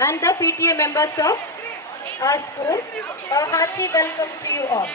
and the PTA members of our school. A hearty welcome to you all.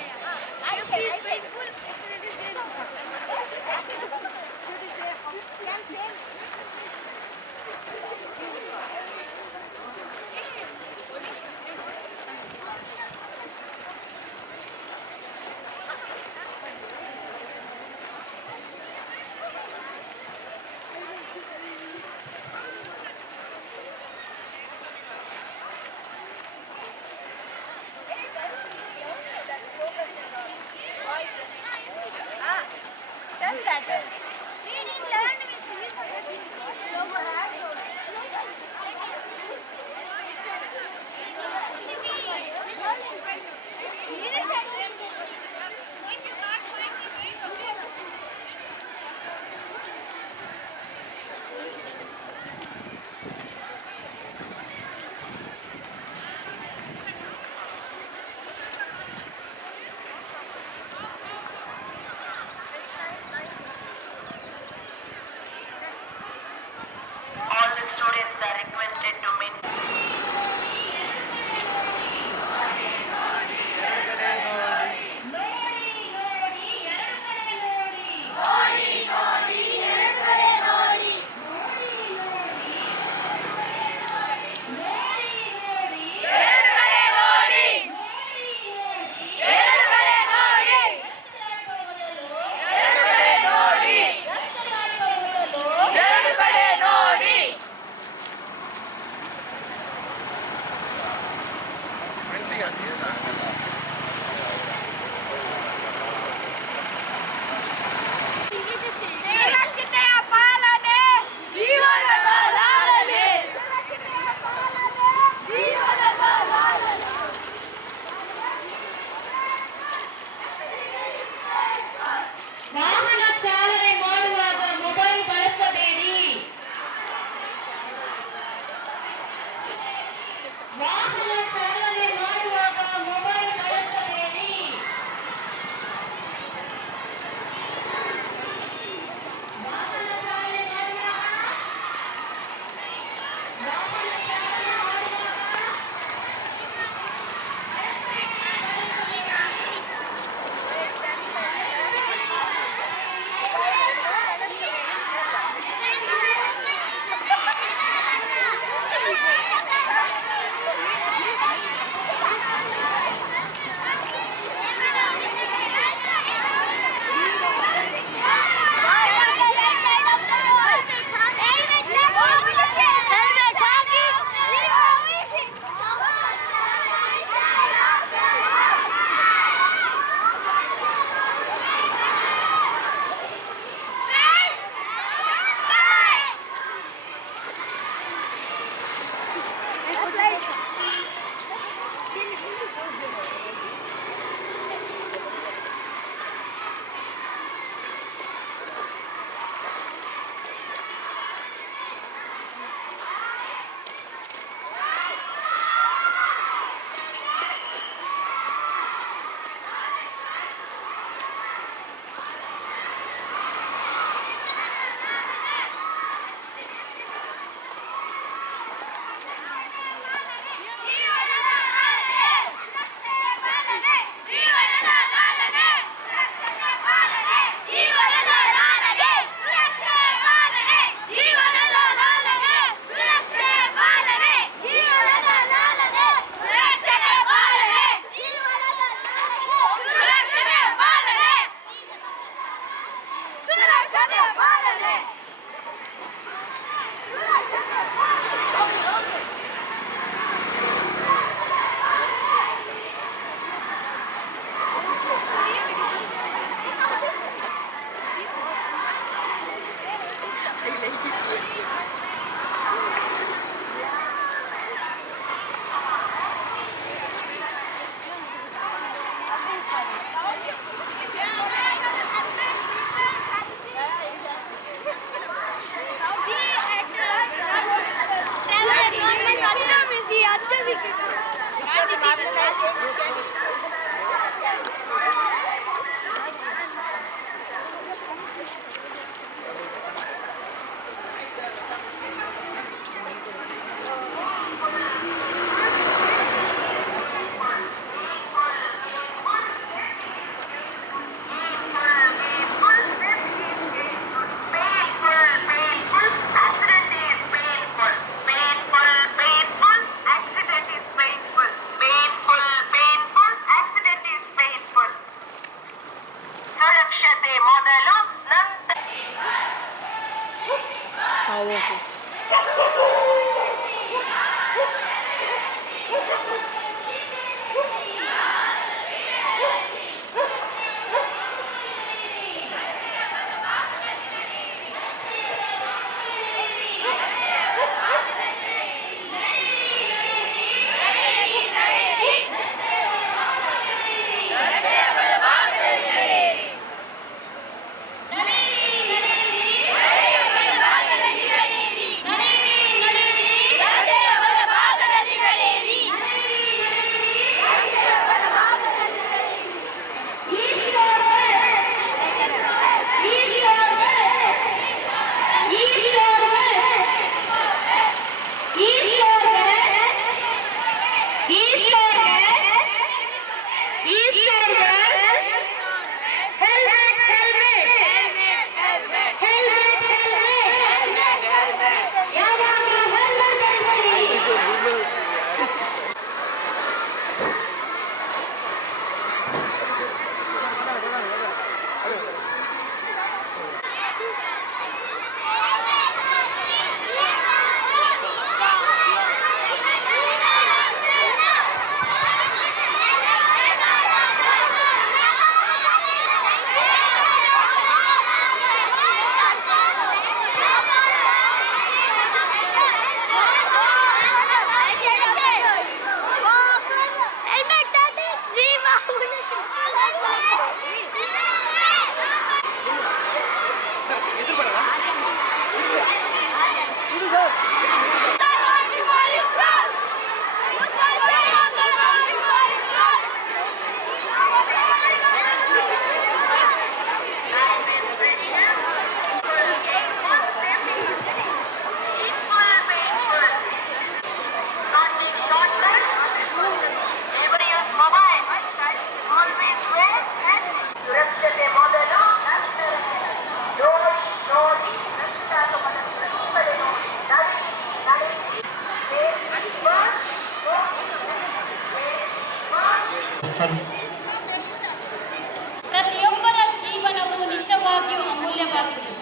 ಪ್ರತಿಯೊಬ್ಬರ ಜೀವನವು ನಿಜವಾಗಿಯೂ ಅಮೂಲ್ಯವಾಗಿದೆ.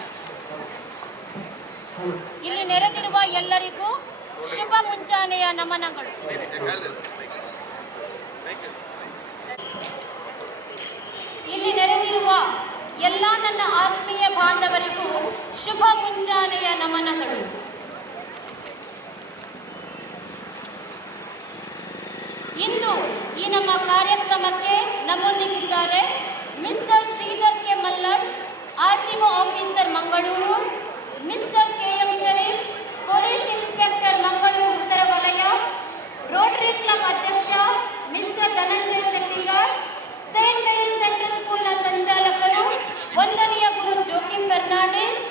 ಇಲ್ಲಿ ನೆರೆದಿರುವ ಎಲ್ಲರಿಗೂ ಶುಭ ಮುಂಜಾನೆಯ ನಮನಗಳು. ಇಲ್ಲಿ ನೆರೆದಿರುವ ಎಲ್ಲ ನನ್ನ ಆತ್ಮೀಯ ಬಾಂಧವರಿಗೂ ಶುಭ ಮುಂಜಾನೆಯ ನಮನಗಳು. ಇಂದು ಈ ನಮ್ಮ ಕಾರ್ಯಕ್ರಮಕ್ಕೆ ನಮ್ಮೊಂದಿಗಿದ್ದಾರೆ mister Sridhar K Mallar, RTO officer Mangaluru, mister KM Sharif, police inspector Mangaluru ಉತ್ತರ ವಲಯ, ರೋಟರಿ ಕ್ಲಬ್ ಅಧ್ಯಕ್ಷ mister Dhananjaya Chandigar, Saint Mary's central ಸ್ಕೂಲ್ನ ಸಂಚಾಲಕರು ವಂದನೀಯ ಗುರು ಜೋಕಿಂ ಫರ್ನಾಂಡಿಸ್,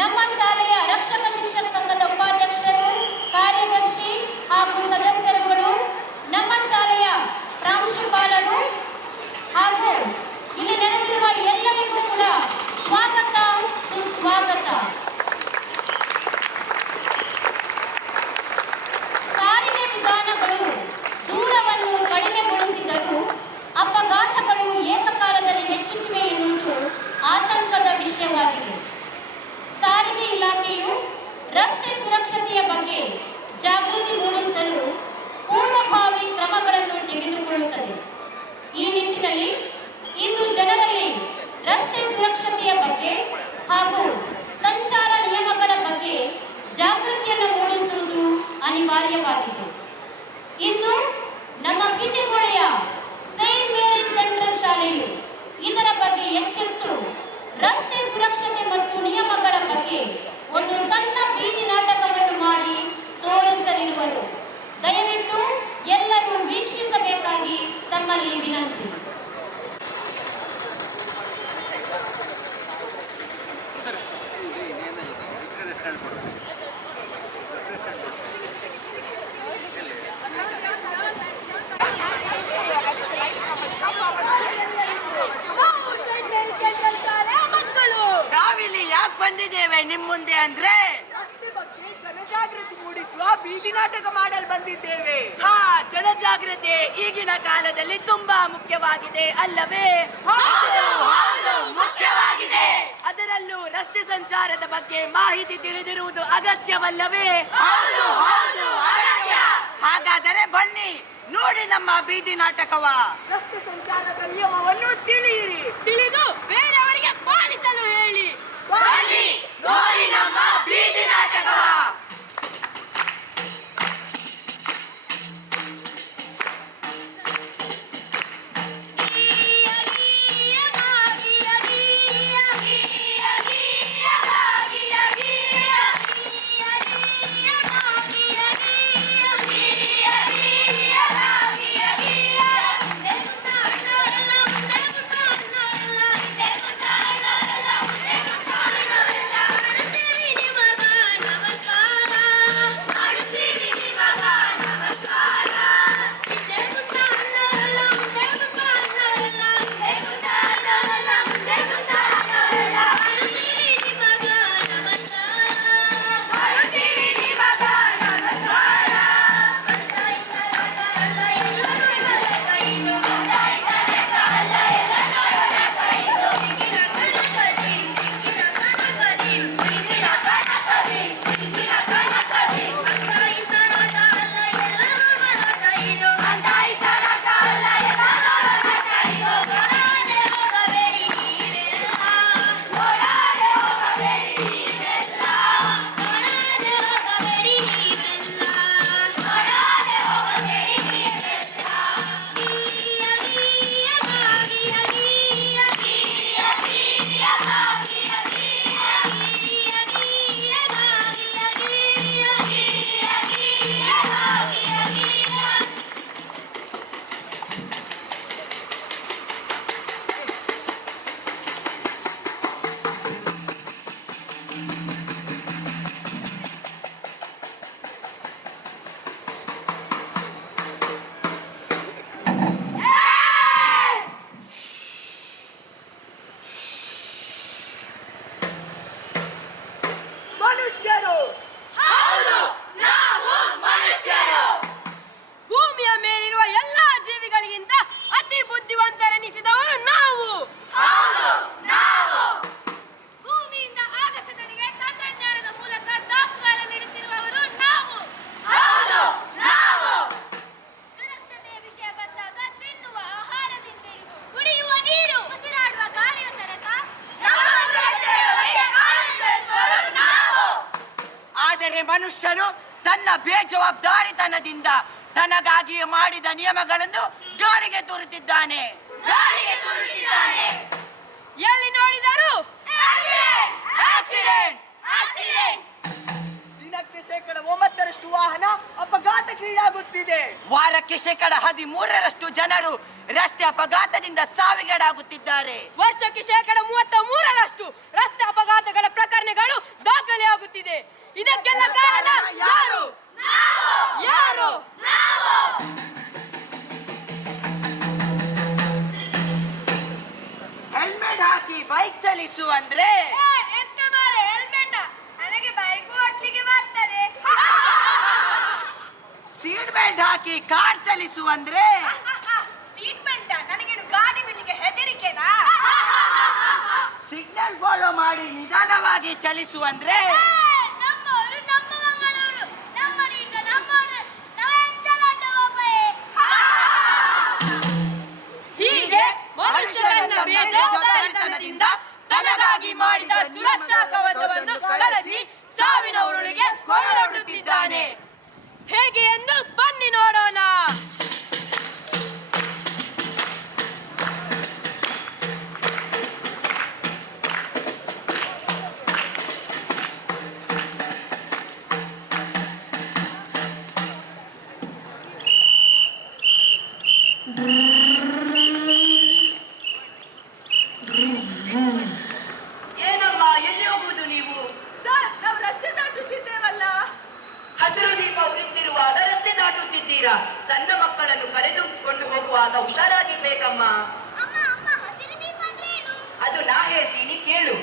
ನಮ್ಮ ಶಾಲೆಯ ರಕ್ಷಕ ಶಿಕ್ಷಕ ಸಂಘದ ಉಪಾಧ್ಯಕ್ಷರು, ಕಾರ್ಯದರ್ಶಿ ಹಾಗೂ ಸದಸ್ಯರುಗಳು, ನಮ್ಮ ಶಾಲೆಯ ಪ್ರಾಂಶುಪಾಲರು ಹಾಗೂ ಇಲ್ಲಿ ನೆರೆದಿರುವ ಎಲ್ಲರಿಗೂ ಕೂಡ ಸ್ವಾಗತ ಸುಸ್ವಾಗತ. ಸಾರಿಗೆ ವಿಧಾನಗಳು ದೂರವನ್ನು ಕಡಿಮೆಗೊಳಿಸಿದರೂ ಅಪಘಾತಗಳು ಏಕಕಾಲದಲ್ಲಿ ಹೆಚ್ಚುತ್ತಿವೆ ಎನ್ನುವುದು ಆತಂಕದ ವಿಷಯವಾಗಿದೆ. ಸಾರಿಗೆ ಇಲಾಖೆಯು ರಸ್ತೆ ಸುರಕ್ಷತೆಯ ಬಗ್ಗೆ ಜಾಗೃತಿ ಮೂಡಿಸಲು ಪೂರ್ವಭಾವಿ ಕ್ರಮಗಳನ್ನು ತೆಗೆದುಕೊಳ್ಳುತ್ತದೆ. ಈ ನಿಟ್ಟಿನಲ್ಲಿ ಇಂದು ಜನರಲ್ಲಿ ರಸ್ತೆ ಸುರಕ್ಷತೆಯ ಬಗ್ಗೆ ಹಾಗೂ ಸಂಚಾರ ನಿಯಮಗಳ ಬಗ್ಗೆ ಜಾಗೃತಿಯನ್ನು ಮೂಡಿಸುವುದು ಅನಿವಾರ್ಯವಾಗಿದೆ. ಇಂದು ನಮ್ಮ ಕಿಂಡಿಗೋಳೆಯ ಸೇಂಟ್ ಮೇರಿಸ್ ಸೆಂಟ್ರಲ್ ಶಾಲೆಯು ಇದರ ಬಗ್ಗೆ ಎಚ್ಚೆತ್ತು ರಸ್ತೆ ಸುರಕ್ಷತೆ ಮತ್ತು ನಿಯಮಗಳ ಬಗ್ಗೆ ಒಂದು ಸಣ್ಣ ಬೀದಿ ನಾಟಕವನ್ನು ಮಾಡಿ ತೋರಿಸಲಿರುವರು. ದಯವಿಟ್ಟು ಎಲ್ಲರೂ ವೀಕ್ಷಿಸಬೇಕಾಗಿ ತಮ್ಮಲ್ಲಿ ವಿನಂತಿ. ನಾವಿಲ್ಲಿ ಯಾಕೆ ಬಂದಿದ್ದೇವೆ ನಿಮ್ ಮುಂದೆ ಅಂದ್ರೆ ಜನಜಾಗೃತಿ ಮೂಡಿಸುವ ಬೀದಿ ನಾಟಕ ಮಾಡಲು ಬಂದಿದ್ದೇವೆ. ಜನಜಾಗೃತಿ ಈಗಿನ ಕಾಲದಲ್ಲಿ ತುಂಬಾ ಮುಖ್ಯವಾಗಿದೆ ಅಲ್ಲವೇ? ಮುಖ್ಯವಾಗಿದೆ. ಅದರಲ್ಲೂ ರಸ್ತೆ ಸಂಚಾರದ ಬಗ್ಗೆ ಮಾಹಿತಿ ತಿಳಿದಿರುವುದು ಅಗತ್ಯವಲ್ಲವೇ? ಹಾಗಾದರೆ ಬನ್ನಿ ನೋಡಿ ನಮ್ಮ ಬೀದಿ ನಾಟಕವ. ರಸ್ತೆ ಸಂಚಾರದ ನಿಯಮವನ್ನು ತಿಳಿಯಿರಿ, ತಿಳಿದು ಬೇರೆಯವರಿಗೆ ಪಾಲಿಸಲು ಹೇಳಿ. ಬನ್ನಿ ನೋಡಿ ನಮ್ಮ ಬೀದಿ ನಾಟಕವ. ಭೂಮಿಯ ಮೇಲಿರುವ ಎಲ್ಲಾ ಜೀವಿಗಳಿಗಿಂತ ಅತಿ ಬುದ್ಧಿವಂತರೆನಿಸಿದವರು ನಾವು. ಭೂಮಿಯಿಂದ ಆಗಸದನಿಗೆ ತಂತ್ರಜ್ಞಾನದ ಮೂಲಕ ದಾಪುಗಾಲ ನೀಡುತ್ತಿರುವವರು ನಾವು. ಸುರಕ್ಷತೆಯ ವಿಷಯ ಬಂದಾಗ ತಿನ್ನುವ ಆಹಾರದಿಂದ ಹಿಡಿದು ಕುಡಿಯುವ ನೀರು, ಉಸಿರಾಡುವ ಗಾಳಿಯ ತನಕ ಆದರೆ ಮನುಷ್ಯನು ತನ್ನ ಬೇಜವಾಬ್ದಾರಿತನದಿಂದ ತನಗಾಗಿಯೇ ಮಾಡಿದ ನಿಯಮಗಳನ್ನು ಗಾಳಿಗೆ ತೋರುತ್ತಿದ್ದಾನೆ. ಎಲ್ಲಿ ನೋಡಿದರು ಆಕ್ಸಿಡೆಂಟ್. ದಿನಕ್ಕೆ 9% ವಾಹನ ಅಪಘಾತಕ್ಕೀಡಾಗುತ್ತಿದೆ. ವಾರಕ್ಕೆ 13% ಜನರು ರಸ್ತೆ ಅಪಘಾತದಿಂದ ಸಾವಿಗೀಡಾಗುತ್ತಿದ್ದಾರೆ. ವರ್ಷಕ್ಕೆ 33% ರಸ್ತೆ ಅಪಘಾತಗಳ ಪ್ರಕರಣಗಳು ದಾಖಲೆಯಾಗುತ್ತಿದೆ. ಇದಕ್ಕೆಲ್ಲ ಕಾರಣ ಯಾರು? ಹೆಲ್ಮೆಟ್ ಹಾಕಿ ಬೈಕ್ ಚಲಿಸು ಅಂದ್ರೆ ಸೀಟ್ ಬೆಲ್ಟ್ ಹಾಕಿ ಕಾರ್ ಚಲಿಸು ಅಂದ್ರೆ ಸಿಗ್ನಲ್ ಫಾಲೋ ಮಾಡಿ ನಿಧಾನವಾಗಿ ಚಲಿಸು ಅಂದ್ರೆ ಹೀಗೆ ಮನುಷ್ಯ ತನ್ನ ಬೇಜವಾಬ್ದಾರಿತನದಿಂದ ತನಗಾಗಿ ಮಾಡಿದ ಸುರಕ್ಷಾ ಕವಚವನ್ನು ಕಳಚಿ ಸಾವಿನ ಉರುಳಿಗೆ ಕೊರಳೊಡ್ಡುತ್ತಿದ್ದಾನೆ. ಹೇಗೆ ಎಂದು ಬನ್ನಿ ನೋಡೋಣ. ಏನಮ್ಮ, ಎಲ್ಲಿ ಹೋಗುವುದು ನೀವು? ಸರ್, ನಾವು ರಸ್ತೆ ದಾಟುತ್ತಿದ್ದೇವಲ್ಲ. ಹಸಿರು ದೀಪ ಉರಿಯುತ್ತಿರುವಾಗ ರಸ್ತೆ ದಾಟುತ್ತಿದ್ದೀರಾ? ಸಣ್ಣ ಮಕ್ಕಳನ್ನು ಕರೆದುಕೊಂಡು ಹೋಗುವಾಗ ಹುಷಾರಾಗಿರ್ಬೇಕಮ್ಮ. ಅದು ನಾ ಹೇಳ್ತೀನಿ ಕೇಳು.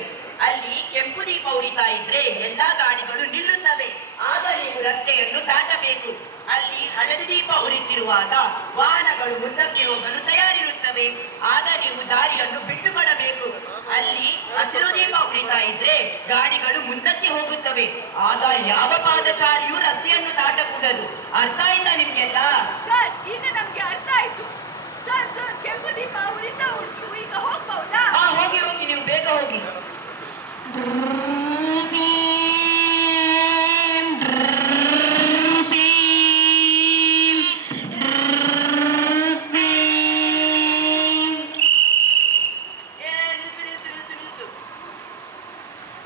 ಅಲ್ಲಿ ಕೆಂಪು ದೀಪ ಉರಿತಾ ಇದ್ರೆ ಎಲ್ಲಾ ಗಾಡಿಗಳು ನಿಲ್ಲುತ್ತವೆ. ಆಗ ನೀವು ರಸ್ತೆಯನ್ನು ದಾಟಬೇಕು. ಅಲ್ಲಿ ಹಳದಿ ದೀಪ ಉರಿತಿರುವಾಗ ವಾಹನಗಳು ಮುಂದಕ್ಕೆ ಹೋಗಲು ತಯಾರಿರುತ್ತವೆ. ಆಗ ನೀವು ದಾರಿಯನ್ನು ಬಿಟ್ಟುಕೊಡಬೇಕು. ಅಲ್ಲಿ ಹಸಿರು ದೀಪ ಉರಿತಾ ಇದ್ರೆ ಗಾಡಿಗಳು ಮುಂದಕ್ಕೆ ಹೋಗುತ್ತವೆ. ಆಗ ಯಾವ ಪಾದಚಾರಿಯೂ ರಸ್ತೆಯನ್ನು ದಾಟಕೂಡದು. ಅರ್ಥ ಆಯ್ತಾ ನಿಮ್ಗೆಲ್ಲ? ಸರ್, ಈಗ ನಮ್ಗೆ ಅರ್ಥ ಆಯ್ತು. ಸರ್ ಸರ್, ಕೆಂಪು ದೀಪ ಉರಿತಾ ಉಂಟು, ಈಗ ಹೋಗ್ಬಹುದಾ? ಹಾ, ಹೋಗಿ ಹೋಗಿ, ನೀವು ಬೇಗ ಹೋಗಿ.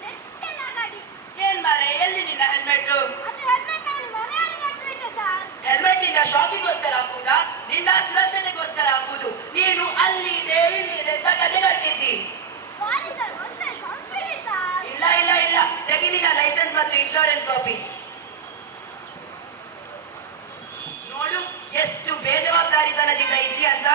ನೆಟ್ಟೆಲ್ಲ ಗಾಡಿ. ಏನ್ ಮಾರೆ, ಎಲ್ಲಿ ನಿನ್ನ ಹೆಲ್ಮೆಟ್? ಅದು ಹೆಲ್ಮೆಟ್ ನಾನು ಮನೆಯಲ್ಲಿ ನೆಟ್ಟಿದ್ದೆ ಸರ್. ಹೆಲ್ಮೆಟ್ ನಿನ್ನ ಶಾಪಿಗೋಸ್ಕರ ಹಾಕುವುದಾ? ನಿನ್ನ ಸುರಕ್ಷತೆಗೋಸ್ಕರ ಹಾಕುವುದು. ನೀನು ಅಲ್ಲಿ ಇದೆ ಇಲ್ಲಿ ಇದೆ ಅಂತ ಕತೆಗಟ್ಟಿದ್ದಿ. ಸಾರಿ ಸರ್, ಒಂದ್ಸಲ ಸಂಸ್ಕೃತಿ ಸರ್. ಇಲ್ಲ ಇಲ್ಲ ಇಲ್ಲ, ತೆಗಿ ನಿನ್ನ ಲೈಸೆನ್ಸ್ ಮತ್ತು ಇನ್ಶೂರೆನ್ಸ್ ಕಾಪಿ. ನೋಡು ಎಷ್ಟು ಬೇಜವಾಬ್ದಾರಿತನದಿಂದ ಇದ್ದಿ ಅಂತ.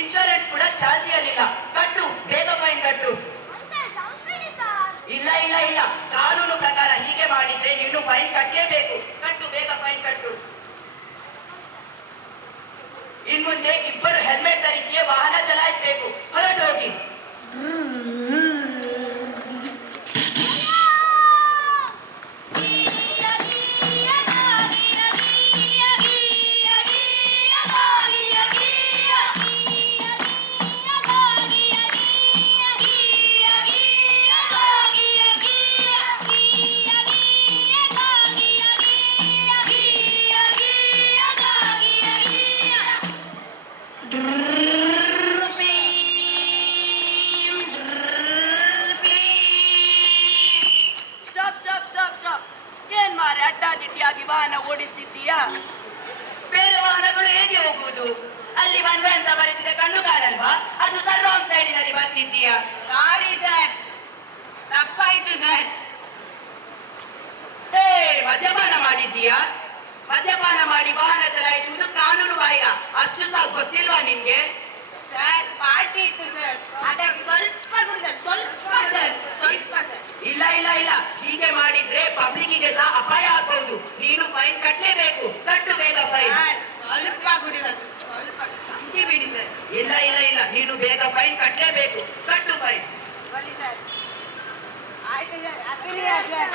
ಇನ್ಶೂರೆನ್ಸ್ ಕೂಡ ಚಾಲ್ತಿಯಲ್ಲಿಲ್ಲ. ಕಟ್ಟು, ಬೇಗ ಫೈನ್ ಕಟ್ಟು. ಒಂದ್ಸಲ ಸಂಸ್ಕೃತಿ ಸರ್. ಇಲ್ಲ ಇಲ್ಲ ಇಲ್ಲ, ಕಾನೂನು ಪ್ರಕಾರ ಹೀಗೆ ಮಾಡಿದ್ರೆ ನೀನು ಫೈನ್ ಕಟ್ಟಲೇಬೇಕು. ಕಟ್ಟು, ಬೇಗ ಫೈನ್ ಕಟ್ಟು. ಇನ್ಮುಂದೆ ಇಬ್ಬರು ಹೆಲ್ಮೆಟ್ ಧರಿಸಿಯೇ ವಾಹನ ಚಲಾಯಿಸಬೇಕು. ಹೊರಟು ಹೋಗಿ. Stop stop stop stop. ಏನ್ ಮಾರೆ ಅಡ್ಡಾದಿಡ್ಡಿಯಾಗಿ ವಾಹನ ಓಡಿಸ್ತಿದ್ದೀಯಾ? ಬೇರೆ ವಾಹನಗಳು ಹೇಗೆ ಹೋಗುವುದು? ಅಲ್ಲಿ ಒನ್ ವೇ ಅಂತ ಬರೆದಿದೆ, ಕಣ್ಣು ಕಾಣಲ್ವಾ? ಅದು ಸರ್ ರಾಂಗ್ ಸೈಡಿನಲ್ಲಿ ಬರ್ತಿದ್ದೀಯಾ? ಸಾರಿ ಸರ್, ತಪ್ಪಾಯ್ತು ಸರ್. ಹೇ, ಮದ್ಯಪಾನ ಮಾಡಿದ್ದೀಯಾ? ಮದ್ಯಪಾನ ಮಾಡಿ ವಾಹನ ಚಲಾಯಿಸುವುದು ಕಾನೂನು ಬಾಹಿರ. ಅಷ್ಟು ಸಹ ಗೊತ್ತಿಲ್ವಾ ನಿನ್ಗೆ? ಸರ್, ಪಾರ್ಟಿ ಇತ್ತು ಸರ್, ಹಾಗಾಗಿ ಸ್ವಲ್ಪ ಗುಂಡ, ಸ್ವಲ್ಪ ಸರ್, ಸ್ವಲ್ಪ ಸರ್. ಇಲ್ಲ ಇಲ್ಲ ಇಲ್ಲ, ಹೀಗೆ ಮಾಡಿದ್ರೆ ಪಬ್ಲಿಕ್ಕಿಗೆ ಸಹ ಅಪಾಯ ಆಗ್ಬಹುದು. ನೀನು ಫೈನ್ ಕಟ್ಟಲೇಬೇಕು. ಕಟ್ಟು, ಬೇಗ ಫೈನ್. ಸರ್, ಸ್ವಲ್ಪ ಗುಡಿಗಳು, ಸ್ವಲ್ಪ ಹಂಚಿ ಬಿಡಿ ಸರ್. ಇಲ್ಲ ಇಲ್ಲ ಇಲ್ಲ, ನೀನು ಬೇಗ ಫೈನ್ ಕಟ್ಟಲೇಬೇಕು. ಕಟ್ಟು ಫೈನ್. ಬನ್ನಿ ಸರ್. ಆಯ್ತು ಸರ್, ಅಪ್ಪಿರಿಯಾ ಸರ್.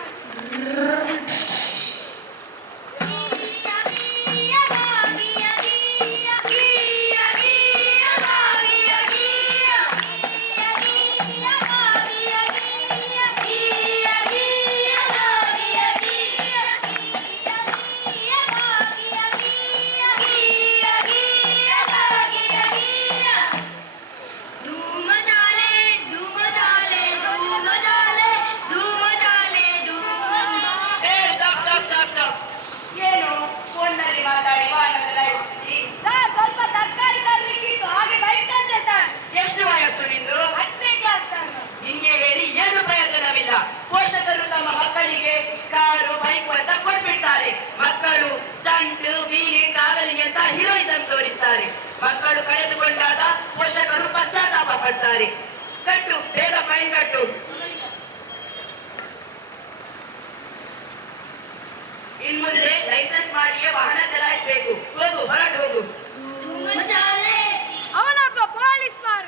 ಹೇ, ಸ್ಟಾಪ್ ಸ್ಟಾಪ್ ಸ್ಟಾಪ್ ಸ್ಟಾಪ್. ಏನು ಫೋನ್ನಲ್ಲಿ ಮಾತಾಡಿ ವಾಹನ ಚಲಾಯಿಸ್ತೀವಿ? ಸರ್, ಸ್ವಲ್ಪ ತರಕಾರಿ ತರಲಿಕ್ಕಿತ್ತು, ಹಾಗೆ ಬೈಕ್ ತಂದೆ ಸರ್. ಎಷ್ಟು ವಯಸ್ಸು ನಿಂದು? 10ನೇ ಕ್ಲಾಸ್ ಸರ್. ನಿನ್ಗೆ ಹೇಳಿ ಏನು ಪ್ರಯೋಜನವಿಲ್ಲ. ಪೋಷಕರು ತಮ್ಮ ಮಕ್ಕಳಿಗೆ ಕಾರು ಬೈಕ್ ಅಂತ ಕೊಟ್ಬಿಡ್ತಾರೆ. ಮಕ್ಕಳು ಸ್ಟಂಟ್, ವೀಲಿ, ಟ್ರಾವೆಲಿಂಗ್ ಅಂತ ಹೀರೋಯಿಸಂ ತೋರಿಸ್ತಾರೆ. ಮಕ್ಕಳು ಕಳೆದುಕೊಂಡಾಗ ಪೋಷಕರು ಪಶ್ಚಾತ್ತಾಪ ಪಡ್ತಾರೆ. ಕಟ್ಟು, ಬೇಗ ಫೈನ್ ಕಟ್ಟು. ಇನ್ಮುಂದೆ ಲೈಸೆನ್ಸ್ ಮಾಡಿಯೇ ವಾಹನ ಚಲಾಯಿಸಬೇಕು. ಹೋಗು, ಹೊರಟು ಹೋಗು. ಅವನೊಬ್ಬ ಪೊಲೀಸ್ ಮಾರ.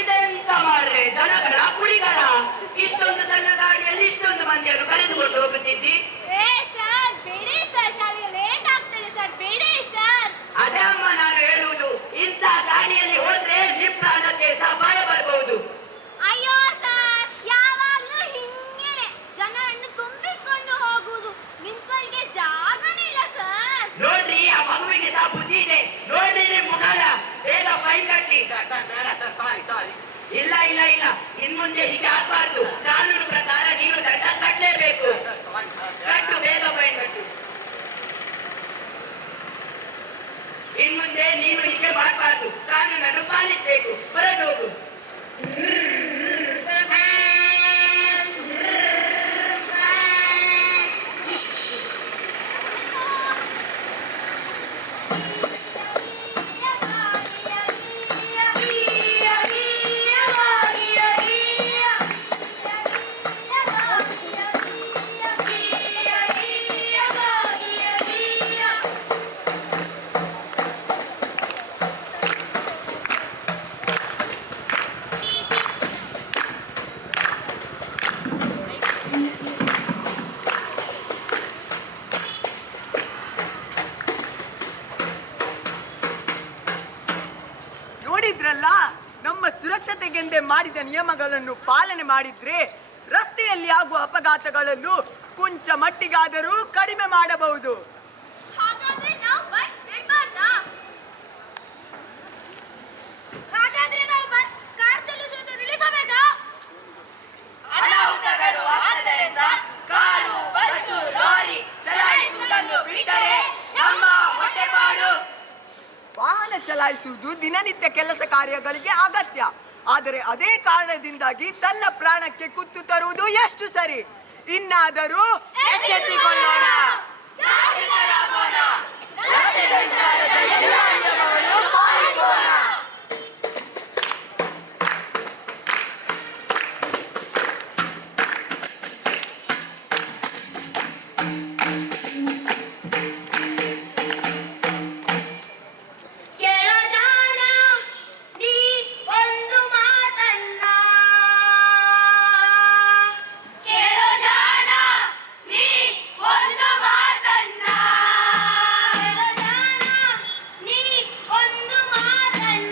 ಇದೆಂತ ಮಾರ್ರೆ, ಜನಗಳ ಕುರಿಗಳ? ಇಷ್ಟೊಂದು ಸಣ್ಣ ಗಾಡಿಯಲ್ಲಿ ಇಷ್ಟೊಂದು ಮಂದಿಯನ್ನು ಕರೆದುಕೊಂಡು ಹೋಗುತ್ತಿದ್ದಿ? ಏ ಸರ್, ಬಿಡಿ ಸರ್, ಶಾಲೆಗೆ ಲೇಟ್ ಆಗ್ತದೆ ಸರ್, ಬಿಡಿ ಸರ್. ಅದೇ ಅಮ್ಮ ನಾನು ಹೇಳುವುದು. ಇಂಥ ಗಾಡಿಯಲ್ಲಿ ಹೋದ್ರೆ ನಿಪ್ರಾಣ ಬೇಡ ಸರ್, ಸಾರಿ. ಇಲ್ಲ ಇಲ್ಲ ಇಲ್ಲ, ಇನ್ಮುಂದೆ ಹೀಗೆ ಆಗ್ಬಾರ್ದು. ಕಾನೂನು ಪ್ರಕಾರ ನೀನು ದಂಡ ಕಟ್ಟಲೇಬೇಕು. ಕಟ್ಟು, ಬೇಗ ಫೈನ್ ಕಟ್ಟು. ಇನ್ಮುಂದೆ ನೀನು ಹೀಗೆ ಮಾಡಬಾರ್ದು. ಕಾನೂನನ್ನು ಪಾಲಿಸಬೇಕು. ಹೊರಗೆ ಹೋಗು. ನೋಡಿದ್ರಲ್ಲ, ನಮ್ಮ ಸುರಕ್ಷತೆಗೆಂದೇ ಮಾಡಿದ ನಿಯಮಗಳನ್ನು ಪಾಲನೆ ಮಾಡಿದ್ರೆ ರಸ್ತೆಯಲ್ಲಿ ಆಗುವ ಅಪಘಾತಗಳಲ್ಲೂ ಕೊಂಚ ಮಟ್ಟಿಗಾದರೂ ಕಡಿಮೆ ಮಾಡಬಹುದು. ಹಾಗಾದ್ರೆ ನಾವು ಬೈಕ್ ಬಿಡ್ಬಾರ್ದಾ? ಹಾಗಾದ್ರೆ ನಾವು ಕಾರ್ ಚಲಿಸುವುದು ನಿಲ್ಲಿಸಬೇಕಾ? ಅನಾಹುತಗಳು ಆಗ್ತದೆ ಅಂತ ಕಾರು, ಬಸ್ಸು, ಲಾರಿ ಚಲಾಯಿಸುವುದನ್ನು ಬಿಟ್ಟರೆ ನಮ್ಮ ಹೊಟ್ಟೆಪಾಡು. ವಾಹನ ಚಲಾಯಿಸುವುದು ದಿನನಿತ್ಯ ಕೆಲಸ ಕಾರ್ಯಗಳಿಗೆ ಅಗತ್ಯ. ಆದರೆ ಅದೇ ಕಾರಣದಿಂದಾಗಿ ತನ್ನ ಪ್ರಾಣಕ್ಕೆ ಕುತ್ತು ತರುವುದು ಎಷ್ಟು ಸರಿ? ಇನ್ನಾದರೂ ಎಚ್ಚೆತ್ತುಕೊಳ್ಳೋಣ. ಜಾಗೃತರಾಗೋಣ. ರಸ್ತೆ ಸಂಚಾರದಲ್ಲಿ ಎಲ್ಲ ನಿಯಮವನ್ನು ಪಾಲಿಸೋಣ. ಕೇಳೋ ಜಾಣ ನೀ ಒಂದು ಮಾತನ್ನ, ಕೇಳೋ ಜಾಣ ನೀ ಒಂದು ಮಾತನ್ನ, ಕೇಳೋ ಜಾಣ ನೀ ಒಂದು ಮಾತನ್ನ.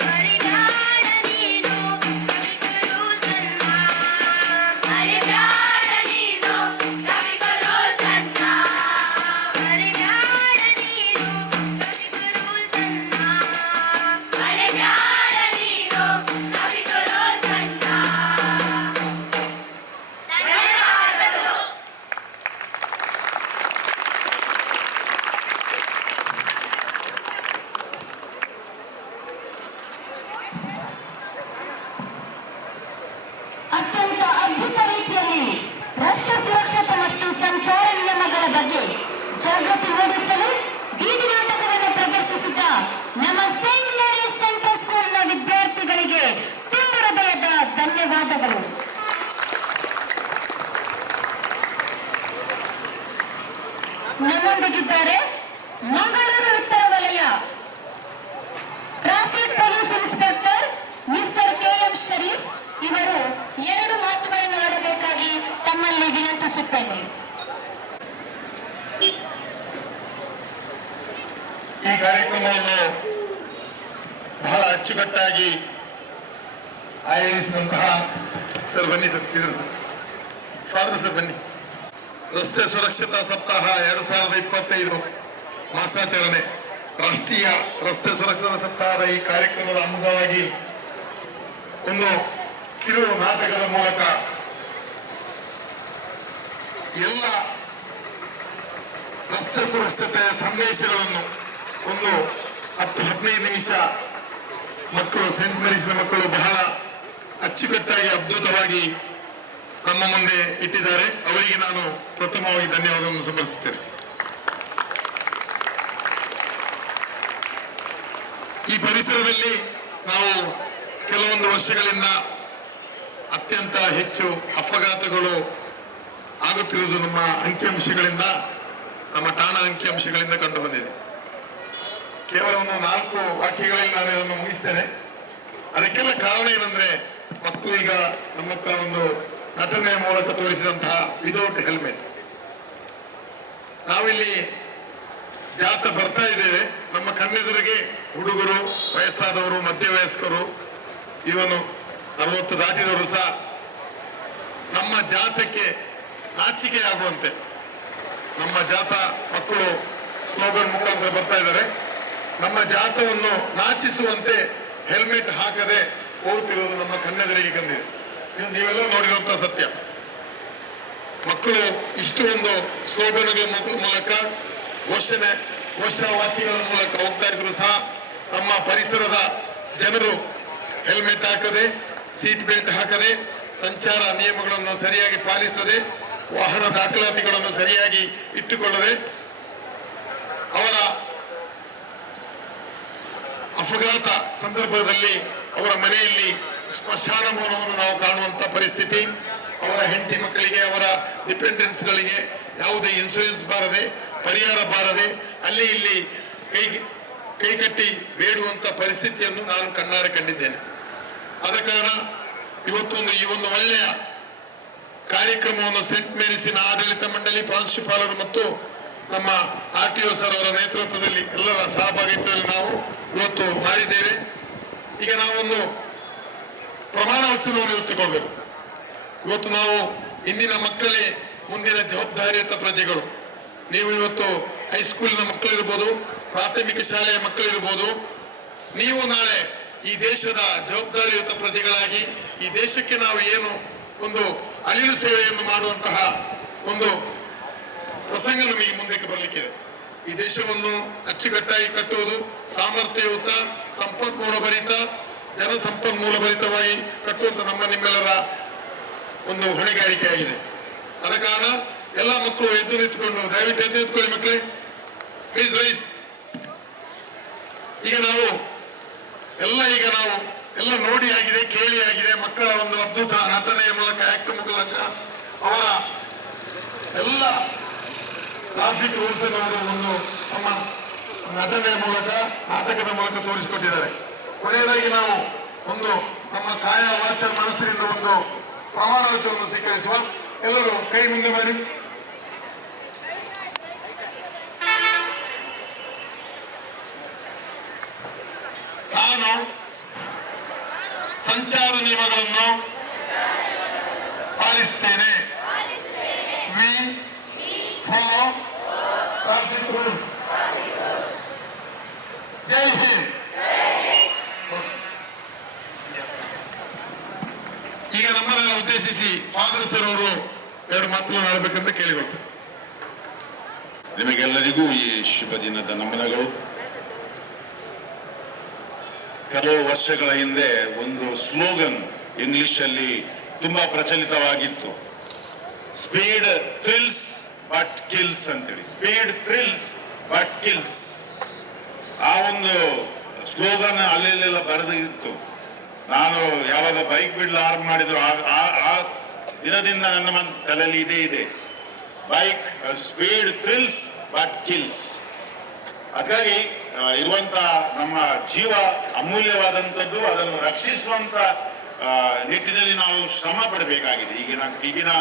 ಮರಿಬ್ಯಾಡ ನೀನು ರವಿಕರು ಸಣ್ಣ ಮರಿಬ್ಯಾಡ ನೀನು ರವಿಕರು ಸಣ್ಣ ಮರಿಬ್ಯಾಡ ನೀನು ರವಿಕರು ಸಣ್ಣ ಮರಿಬ್ಯಾಡ ನೀನು ರವಿಕರು ಸಣ್ಣ. ಧನ್ಯವಾದಗಳು. ಅತ್ಯಂತ ಅದ್ಭುತ ರೀತಿಯಲ್ಲಿ ರಸ್ತೆ ಸುರಕ್ಷತೆ ಮತ್ತು ಸಂಚಾರ ನಿಯಮಗಳ ಬಗ್ಗೆ ಜಾಗೃತಿ ಮೂಡಿಸಲು ಬೀದಿ ನಾಟಕವನ್ನು ಪ್ರದರ್ಶಿಸಿದ ನಮ್ಮ ಸೈಂಟ್ ಮೇರೀಸ್ ಸೆಂಟ್ರಲ್ ಸ್ಕೂಲ್ನ ವಿದ್ಯಾರ್ಥಿಗಳಿಗೆ ತುಂಬ ಹೃದಯದ ಧನ್ಯವಾದಗಳು. ನಮ್ಮೊಂದಿಗಿದ್ದಾರೆ ಮಂಗಳೂರು ಉತ್ತರ ವಲಯ traffic police inspector mister KM Sharif. ಇವರು 2 ಮಾತುಗಳನ್ನು ಆಡಬೇಕಾಗಿ ತಮ್ಮಲ್ಲಿ ವಿನಂತಿಸುತ್ತೇನೆ. ಈ ಕಾರ್ಯಕ್ರಮವನ್ನು ಬಹಳ ಅಚ್ಚುಕಟ್ಟಾಗಿ ಆಯೋಜಿಸಿದಂತಹ ಸರ್ ಬನ್ನಿ sir, Sridhar sir, father sir ಬನ್ನಿ. ರಸ್ತೆ ಸುರಕ್ಷತಾ ಸಪ್ತಾಹ 2025 ಮಾಸಾಚರಣೆ, ರಾಷ್ಟ್ರೀಯ ರಸ್ತೆ ಸುರಕ್ಷತಾ ಸಪ್ತಾಹದ ಈ ಕಾರ್ಯಕ್ರಮದ ಅಂಗವಾಗಿ ಒಂದು ಕಿರು ನಾಟಕದ ಮೂಲಕ ಎಲ್ಲ ರಸ್ತೆ ಸುರಕ್ಷತೆಯ ಸಂದೇಶಗಳನ್ನು ಒಂದು 10-15 ನಿಮಿಷ ಮಕ್ಕಳು, ಸೆಂಟ್ ಮೇರೀಸ್ನ ಮಕ್ಕಳು ಬಹಳ ಅಚ್ಚುಕಟ್ಟಾಗಿ ಅದ್ಭುತವಾಗಿ ನಮ್ಮ ಮುಂದೆ ಇಟ್ಟಿದ್ದಾರೆ. ಅವರಿಗೆ ನಾನು ಪ್ರಥಮವಾಗಿ ಧನ್ಯವಾದವನ್ನು ಸಮರ್ಪಿಸುತ್ತೇನೆ. ಈ ಪರಿಸರದಲ್ಲಿ ನಾವು ಕೆಲವೊಂದು ವರ್ಷಗಳಿಂದ ಅತ್ಯಂತ ಹೆಚ್ಚು ಅಪಘಾತಗಳು ಆಗುತ್ತಿರುವುದು ನಮ್ಮ ಅಂಕಿಅಂಶಗಳಿಂದ, ನಮ್ಮ ಠಾಣಾ ಅಂಕಿಅಂಶಗಳಿಂದ ಕಂಡು ಬಂದಿದೆ. ಕೇವಲ ಒಂದು 4 ವಾಕ್ಯಗಳಲ್ಲಿ ನಾನು ಇದನ್ನು ಮುಗಿಸ್ತೇನೆ. ಅದಕ್ಕೆಲ್ಲ ಕಾರಣ ಏನಂದ್ರೆ, ಮಕ್ಕಳು ಈಗ ನಮ್ಮ ಹತ್ರ ಒಂದು ನಟನೆಯ ಮೂಲಕ ತೋರಿಸಿದಂತಹ ವಿದೌಟ್ ಹೆಲ್ಮೆಟ್. ನಾವಿಲ್ಲಿ ಜಾಥಾ ಬರ್ತಾ ಇದ್ದೇವೆ, ನಮ್ಮ ಕಣ್ಣೆದುರಿಗೆ ಹುಡುಗರು, ವಯಸ್ಸಾದವರು, ಮಧ್ಯವಯಸ್ಕರು, ಇವನು 60 ದಾಟಿದವರು ಸಹ ನಮ್ಮ ಜಾಥಕ್ಕೆ ನಾಚಿಕೆ ಆಗುವಂತೆ ನಮ್ಮ ಜಾಥಾ ಮಕ್ಕಳು ಸ್ಲೋಗನ್ ಮುಖಾಂತರ ಬರ್ತಾ ಇದ್ದಾರೆ. ನಮ್ಮ ಜಾಥವನ್ನು ನಾಚಿಸುವಂತೆ ಹೆಲ್ಮೆಟ್ ಹಾಕದೆ ಹೋಗುತ್ತಿರುವುದು ನಮ್ಮ ಕಣ್ಣೆದುರಿಗೆ ಕಂಡಿದೆ. ಇದು ನೀವೆಲ್ಲ ನೋಡಿರುವಂತಹ ಸತ್ಯ. ಮಕ್ಕಳು ಇಷ್ಟು ಒಂದು ಸ್ಲೋಗನ್ಗಳ ಮೂಲಕ, ಘೋಷವಾಕ್ಯಗಳ ಮೂಲಕ ಹೋಗ್ತಾ ಇದ್ರು ಸಹ ನಮ್ಮ ಪರಿಸರದ ಜನರು ಹೆಲ್ಮೆಟ್ ಹಾಕದೆ, ಸೀಟ್ ಬೆಲ್ಟ್ ಹಾಕದೆ, ಸಂಚಾರ ನಿಯಮಗಳನ್ನು ಸರಿಯಾಗಿ ಪಾಲಿಸದೆ, ವಾಹನ ದಾಖಲಾತಿಗಳನ್ನು ಸರಿಯಾಗಿ ಇಟ್ಟುಕೊಳ್ಳದೆ ಅವರ ಅಪಘಾತ ಸಂದರ್ಭದಲ್ಲಿ ಅವರ ಮನೆಯಲ್ಲಿ ಸ್ಮಶಾನ ಮೌನವನ್ನು ನಾವು ಕಾಣುವಂತ ಪರಿಸ್ಥಿತಿ. ಅವರ ಹೆಂಡತಿ ಮಕ್ಕಳಿಗೆ, ಅವರ ಡಿಪೆಂಡೆನ್ಸ್ಗಳಿಗೆ ಯಾವುದೇ ಇನ್ಸೂರೆನ್ಸ್ ಬಾರದೆ, ಪರಿಹಾರ ಬಾರದೆ, ಅಲ್ಲಿ ಇಲ್ಲಿ ಕೈಕಟ್ಟಿ ಬೇಡುವಂತ ಪರಿಸ್ಥಿತಿಯನ್ನು ನಾನು ಕಣ್ಣಾರೆ ಕಂಡಿದ್ದೇನೆ. ಆದ ಕಾರಣ ಇವತ್ತೊಂದು ಈ ಒಂದು ಒಳ್ಳೆಯ ಕಾರ್ಯಕ್ರಮವನ್ನು ಸೆಂಟ್ ಮೇರಿಸಿನ ಆಡಳಿತ ಮಂಡಳಿ, ಪ್ರಾಂಶುಪಾಲರು ಮತ್ತು ನಮ್ಮ RTO ಸರ್ ಅವರ ನೇತೃತ್ವದಲ್ಲಿ, ಎಲ್ಲರ ಸಹಭಾಗಿತ್ವದಲ್ಲಿ ನಾವು ಇವತ್ತು ಮಾಡಿದ್ದೇವೆ. ಈಗ ನಾವೊಂದು ಪ್ರಮಾಣ ವಚನವನ್ನು ಎತ್ತಿಕೊಳ್ಬೇಕು. ಇವತ್ತು ನಾವು ಇಂದಿನ ಮಕ್ಕಳೇ ಮುಂದಿನ ಜವಾಬ್ದಾರಿಯುತ ಪ್ರಜೆಗಳು. ನೀವು ಇವತ್ತು ಹೈಸ್ಕೂಲಿನ ಮಕ್ಕಳಿರ್ಬೋದು, ಪ್ರಾಥಮಿಕ ಶಾಲೆಯ ಮಕ್ಕಳಿರ್ಬೋದು, ನೀವು ನಾಳೆ ಈ ದೇಶದ ಜವಾಬ್ದಾರಿಯುತ ಪ್ರಜೆಗಳಾಗಿ ಈ ದೇಶಕ್ಕೆ ನಾವು ಏನು ಒಂದು ಅಳಿಲು ಸೇವೆಯನ್ನು ಮಾಡುವಂತಹ ಒಂದು ಪ್ರಸಂಗ ನಮಗೆ ಮುಂದಕ್ಕೆ ಬರಲಿಕ್ಕಿದೆ. ಈ ದೇಶವನ್ನು ಅಚ್ಚುಕಟ್ಟಾಗಿ ಕಟ್ಟುವುದು ಸಾಮರ್ಥ್ಯಯುತ, ಸಂಪನ್ಮೂಲ ಭರಿತ, ಜನಸಂಪನ್ಮೂಲ ಭರಿತವಾಗಿ ಕಟ್ಟುವಂತ ನಮ್ಮ ನಿಮ್ಮೆಲ್ಲರ ಒಂದು ಹೊಣೆಗಾರಿಕೆ ಆಗಿದೆ. ಆದ ಕಾರಣ ಎಲ್ಲ ಮಕ್ಕಳು ಎದ್ದು ನಿಂತುಕೊಂಡು, ದಯವಿಟ್ಟು ಎದ್ದು ನಿಂತ್ಕೊಳ್ಳಿ ಮಕ್ಕಳೇ, ಪ್ಲೀಸ್ ರೈಸ್. ಈಗ ನಾವು ಎಲ್ಲ ನೋಡಿ ಆಗಿದೆ, ಕೇಳಿ ಆಗಿದೆ. ಮಕ್ಕಳ ಒಂದು ಅದ್ಭುತ ನಟನೆಯ ಮೂಲಕ, ಆಕ್ಟ್ ಮೂಲಕ ಅವರ ಎಲ್ಲ ಟ್ರಾಫಿಕ್ ರೂಲ್ಸ್ ಅನ್ನು ಒಂದು ನಮ್ಮ ನಟನೆಯ ಮೂಲಕ, ನಾಟಕದ ಮೂಲಕ ತೋರಿಸಿಕೊಟ್ಟಿದ್ದಾರೆ. ಕೊನೆಯದಾಗಿ ನಾವು ಒಂದು ನಮ್ಮ ಕಾಯ ವಾಚ ಮನಸ್ಸಿನಿಂದ ಒಂದು ಪ್ರಮಾಣ ವಚನವನ್ನು ಸ್ವೀಕರಿಸುವ. ಎಲ್ಲರೂ ಕೈ ಮುಂದೆ ಮಾಡಿ. ನಿಯಮಗಳನ್ನು ಸಂಚಾರ ನಿಯಮಗಳನ್ನು ಪಾಲಿಸುತ್ತೇನೆ. We follow traffic rules. ಜೈ ಹಿಂದ್. ಈಗ ನಮ್ಮನ್ನೆಲ್ಲ ಉದ್ದೇಶಿಸಿ ಫಾದರ್ ಸರ್ ಅವರು 2 ಮಾತುಗಳನ್ನು ಆಡಬೇಕಂತ ಕೇಳಿಕೊಳ್ತಾರೆ. ನಿಮಗೆಲ್ಲರಿಗೂ ಈ ಶುಭ ದಿನದ ನಮನಗಳು. ಕೆಲವು ವರ್ಷಗಳ ಹಿಂದೆ ಒಂದು ಸ್ಲೋಗನ್ ಇಂಗ್ಲಿಷ್ ಅಲ್ಲಿ ತುಂಬಾ ಪ್ರಚಲಿತವಾಗಿತ್ತು, ಸ್ಪೀಡ್ ಥ್ರಿಲ್ಸ್ ಬಟ್ ಕಿಲ್ಸ್ ಅಂತೇಳಿ. ಸ್ಪೀಡ್ ಥ್ರಿಲ್ಸ್ ಬಟ್ ಕಿಲ್ಸ್, ಆ ಒಂದು ಸ್ಲೋಗನ್ ಅಲ್ಲೆಲ್ಲೆಲ್ಲ ಬರೆದು ಇತ್ತು. ನಾನು ಯಾವಾಗ ಬೈಕ್ ಬಿಡಲು ಆರಂಭ ಮಾಡಿದ್ರು ಆ ದಿನದಿಂದ ನನ್ನ ತಲೆಯಲ್ಲಿ ಇದೇ ಇದೆ, bike speed thrills but kills. ಹಾಗಾಗಿ ಇರುವಂತ ನಮ್ಮ ಜೀವ ಅಮೂಲ್ಯವಾದಂಥದ್ದು, ಅದನ್ನು ರಕ್ಷಿಸುವಂತ ನಿಟ್ಟಿನಲ್ಲಿ ನಾವು ಶ್ರಮ ಪಡಬೇಕಾಗಿದೆ. ಈಗಿನ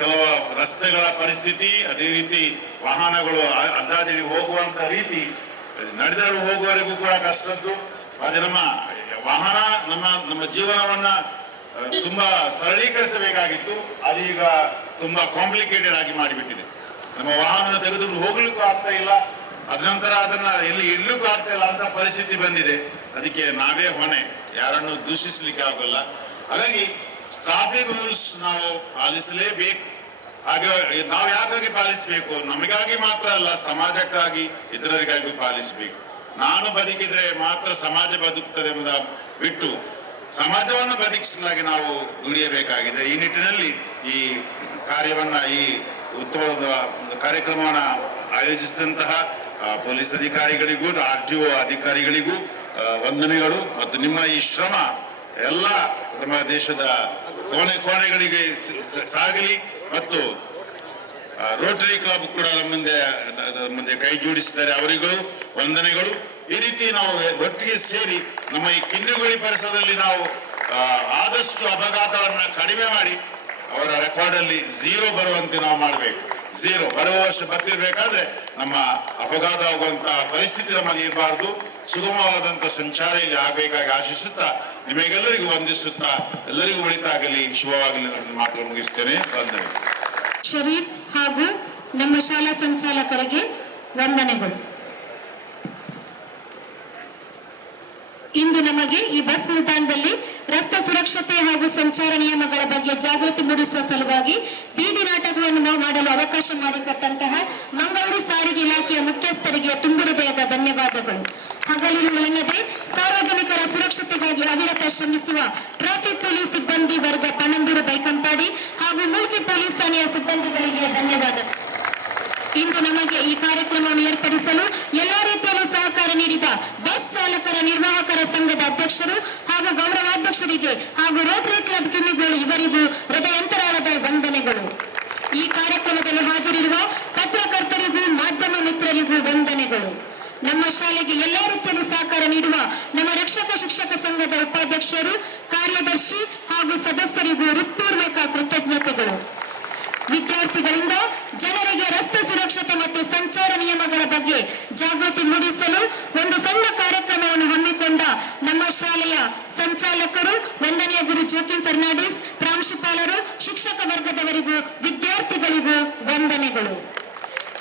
ಕೆಲವು ರಸ್ತೆಗಳ ಪರಿಸ್ಥಿತಿ, ಅದೇ ರೀತಿ ವಾಹನಗಳು ಅಡ್ಡಾದಿಡಿ ಹೋಗುವಂತ ರೀತಿ, ನಡೆದಾಡು ಹೋಗುವವರೆಗೂ ಕೂಡ ಕಷ್ಟದ್ದು. ಅದೇ ನಮ್ಮ ವಾಹನ ನಮ್ಮ ಜೀವನವನ್ನ ತುಂಬಾ ಸರಳೀಕರಿಸಬೇಕಾಗಿತ್ತು, ಅದೀಗ ತುಂಬಾ ಕಾಂಪ್ಲಿಕೇಟೆಡ್ ಆಗಿ ಮಾಡಿಬಿಟ್ಟಿದೆ. ನಮ್ಮ ವಾಹನ ತೆಗೆದುಕೊಂಡು ಹೋಗ್ಲಿಕ್ಕೂ ಆಗ್ತಾ ಇಲ್ಲ, ಅದ ನಂತರ ಅದನ್ನ ಎಲ್ಲಿ ಇಡ್ಲಿಕ್ಕೂ ಆಗ್ತಾ ಇಲ್ಲ ಅಂತ ಪರಿಸ್ಥಿತಿ ಬಂದಿದೆ. ಅದಕ್ಕೆ ನಾವೇ ಹೊಣೆ, ಯಾರನ್ನು ದೂಷಿಸ್ಲಿಕ್ಕೆ ಆಗಲ್ಲ. ಹಾಗಾಗಿ ಟ್ರಾಫಿಕ್ ರೂಲ್ಸ್ ನಾವು ಪಾಲಿಸಲೇಬೇಕು. ಹಾಗೆ ನಾವು ಯಾಕಾಗಿ ಪಾಲಿಸಬೇಕು? ನಮಗಾಗಿ ಮಾತ್ರ ಅಲ್ಲ, ಸಮಾಜಕ್ಕಾಗಿ, ಇತರರಿಗಾಗಿ ಪಾಲಿಸಬೇಕು. ನಾನು ಬದುಕಿದ್ರೆ ಮಾತ್ರ ಸಮಾಜ ಬದುಕುತ್ತದೆ ಎಂಬುದ ಬಿಟ್ಟು ಸಮಾಜವನ್ನು ಬದುಕಿಸಲಾಗಿ ನಾವು ದುಡಿಯಬೇಕಾಗಿದೆ. ಈ ನಿಟ್ಟಿನಲ್ಲಿ ಈ ಕಾರ್ಯವನ್ನ, ಈ ಉತ್ತಮವಾದ ಕಾರ್ಯಕ್ರಮವನ್ನು ಆಯೋಜಿಸಿದಂತಹ ಪೊಲೀಸ್ ಅಧಿಕಾರಿಗಳಿಗೂ, RTO ಅಧಿಕಾರಿಗಳಿಗೂ ವಂದನೆಗಳು. ಮತ್ತು ನಿಮ್ಮ ಈ ಶ್ರಮ ಎಲ್ಲ ನಮ್ಮ ದೇಶದ ಕೋಣೆಗಳಿಗೆ ಸಾಗಲಿ. ಮತ್ತು ರೋಟರಿ ಕ್ಲಬ್ ಕೂಡ ಮುಂದೆ ಕೈ ಜೋಡಿಸಿದ್ದಾರೆ, ಅವರಿಗೂ ವಂದನೆಗಳು. ಈ ರೀತಿ ನಾವು ಒಟ್ಟಿಗೆ ಸೇರಿ ನಮ್ಮ ಈ ಕಿಂಡಿಗೋಳಿ ಪರಿಸರದಲ್ಲಿ ನಾವು ಆದಷ್ಟು ಅಪಘಾತವನ್ನ ಕಡಿಮೆ ಮಾಡಿ ಅವರ ರೆಕಾರ್ಡ್ ಅಲ್ಲಿ 0 ಬರುವಂತೆ ನಾವು ಮಾಡಬೇಕು. 0 ಬರುವ ವರ್ಷ ಬರ್ತಿರ್ಬೇಕಾದ್ರೆ ನಮ್ಮ ಅಪಘಾತ ಆಗುವಂತ ಪರಿಸ್ಥಿತಿ ನಮ್ಮಲ್ಲಿ ಇರಬಾರ್ದು. ಸುಗಮವಾದಂತ ಸಂಚಾರ ಇಲ್ಲಿ ಆಗಬೇಕಾಗಿ ಆಶಿಸುತ್ತಾ, ನಿಮಗೆಲ್ಲರಿಗೂ ವಂದಿಸುತ್ತಾ, ಎಲ್ಲರಿಗೂ ಒಳಿತಾಗಲಿ, ಶುಭವಾಗಲಿ ನನ್ನ ಮಾತುಗಳು ಮುಗಿಸ್ತೇನೆ. ವಂದನೆಗಳು. ಶರೀಫ್ ಹಾಗೂ ನಮ್ಮ ಶಾಲಾ ಸಂಚಾಲಕರಿಗೆ ವಂದನೆಗಳು. ಇಂದು ನಮಗೆ ಈ ಬಸ್ ನಿಲ್ದಾಣದಲ್ಲಿ ರಸ್ತೆ ಸುರಕ್ಷತೆ ಹಾಗೂ ಸಂಚಾರ ನಿಯಮಗಳ ಬಗ್ಗೆ ಜಾಗೃತಿ ಮೂಡಿಸುವ ಸಲುವಾಗಿ ಬೀದಿ ನಾಟಕವನ್ನು ಮಾಡಲು ಅವಕಾಶ ಮಾಡಿಕೊಟ್ಟಂತಹ ಮಂಗಳೂರು ಸಾರಿಗೆ ಇಲಾಖೆಯ ಮುಖ್ಯಸ್ಥರಿಗೆ ತುಂಬು ಹೃದಯದ ಧನ್ಯವಾದಗಳು. ಹಗಲಿರುಳು ಎನ್ನದೆ ಸಾರ್ವಜನಿಕರ ಸುರಕ್ಷತೆಗಾಗಿ ಅವಿರತ ಶ್ರಮಿಸುವ ಟ್ರಾಫಿಕ್ ಪೊಲೀಸ್ ಸಿಬ್ಬಂದಿ ವರ್ಗ ಪಣಂಬೂರು ಬೈಕಂಪಾಡಿ ಹಾಗೂ ಮುಲ್ಕಿ ಪೊಲೀಸ್ ಠಾಣೆಯ ಸಿಬ್ಬಂದಿಗಳಿಗೆ ಧನ್ಯವಾದಗಳು. ಇಂದು ನಮಗೆ ಈ ಕಾರ್ಯಕ್ರಮವನ್ನು ಏರ್ಪಡಿಸಲು ಎಲ್ಲಾ ರೀತಿಯಲ್ಲೂ ಸಹಕಾರ ನೀಡಿದ ಬಸ್ ಚಾಲಕರ ನಿರ್ವಾಹಕರ ಸಂಘದ ಅಧ್ಯಕ್ಷರು ಹಾಗೂ ಗೌರವಾಧ್ಯಕ್ಷರಿಗೆ ಹಾಗೂ ರೋಟರಿ ಕ್ಲಬ್ ಕಿನ್ನಿಗೋಳು ಇವರಿಗೂ ಹೃದಯಾಂತರಾಳದ ವಂದನೆಗಳು. ಈ ಕಾರ್ಯಕ್ರಮದಲ್ಲಿ ಹಾಜರಿರುವ ಪತ್ರಕರ್ತರಿಗೂ ಮಾಧ್ಯಮ ಮಿತ್ರರಿಗೂ ವಂದನೆಗಳು. ನಮ್ಮ ಶಾಲೆಗೆ ಎಲ್ಲಾ ರೀತಿಯಲ್ಲಿ ಸಹಕಾರ ನೀಡುವ ನಮ್ಮ ರಕ್ಷಕ ಶಿಕ್ಷಕ ಸಂಘದ ಉಪಾಧ್ಯಕ್ಷರು, ಕಾರ್ಯದರ್ಶಿ ಹಾಗೂ ಸದಸ್ಯರಿಗೂ ಹೃತ್ಪೂರ್ವಕ ಕೃತಜ್ಞತೆಗಳು. ವಿದ್ಯಾರ್ಥಿಗಳಿಂದ ಜನರಿಗೆ ರಸ್ತೆ ಸುರಕ್ಷತೆ ಮತ್ತು ಸಂಚಾರ ನಿಯಮಗಳ ಬಗ್ಗೆ ಜಾಗೃತಿ ಮೂಡಿಸಲು ಒಂದು ಸಣ್ಣ ಕಾರ್ಯಕ್ರಮವನ್ನು ಹಮ್ಮಿಕೊಂಡ ನಮ್ಮ ಶಾಲೆಯ ಸಂಚಾಲಕರು, ವಂದನೀಯ ಗುರು ಜೋಕಿಂ ಫರ್ನಾಂಡಿಸ್, ಪ್ರಾಂಶುಪಾಲರು, ಶಿಕ್ಷಕ ವರ್ಗದವರಿಗೂ ವಿದ್ಯಾರ್ಥಿಗಳಿಗೂ ವಂದನೆಗಳು.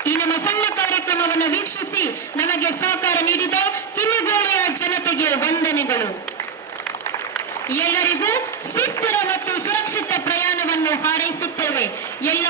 ಈ ನಮ್ಮ ಸಣ್ಣ ಕಾರ್ಯಕ್ರಮವನ್ನು ವೀಕ್ಷಿಸಿ ನಮಗೆ ಸಹಕಾರ ನೀಡಿದ ಕಿನ್ನಿಗೋಳಿಯ ಜನತೆಗೆ ವಂದನೆಗಳು. ಎಲ್ಲರಿಗೂ ಸುಸ್ಥಿರ ಮತ್ತು ಸುರಕ್ಷಿತ ಪ್ರಯಾಣವನ್ನು ಹಾರೈಸುತ್ತೇವೆ. ಎಲ್ಲ